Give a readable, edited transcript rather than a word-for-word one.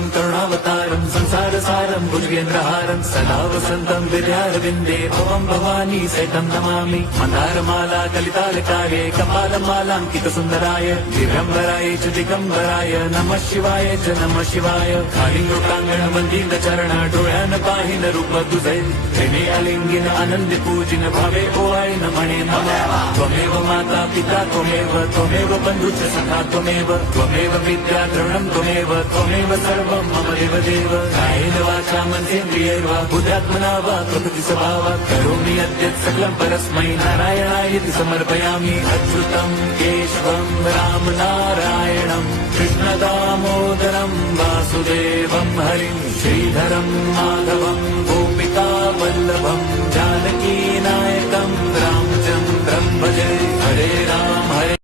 राम करुणावतारं संसारसारं भुजगेन्द्रहारं सदा वसन्तं विद्यारविन्दे भवं भवानी सहितं नमामि। मन्दारमाला कलितालकार्ये कपालमालाङ्कितसुन्दराय दिगम्बराय च दिगम्बराय नमः शिवाय च नमः शिवाय। कालिङ्गोटाङ्गण वन्दीन चरण डोळ्यान पाहिन रूप तुझे प्रेमे अलिंगिन आनंद पूजिन भावे ओवाळी नमणे नमः। त्वमेव माता पिता त्वमेव बन्धुश्च सखा त्वमेव विद्या द्रविणं त्वमेव सर्वं मम देव कायेन वाचा मनसेन्द्रियैर्वा बुद्ध्यात्मना वा प्रकृति स्वभावात् करोमि यद्यत् सकलं परस्मै नारायणायति समर्पयामि। अच्युतं केशवं राम नारायणं कृष्णदामोदरं वासुदेवं हरिं श्रीधरं माधवं गोपिका वल्लभं जानकी नायकं रामचन्द्रं भजे। हरे राम हरे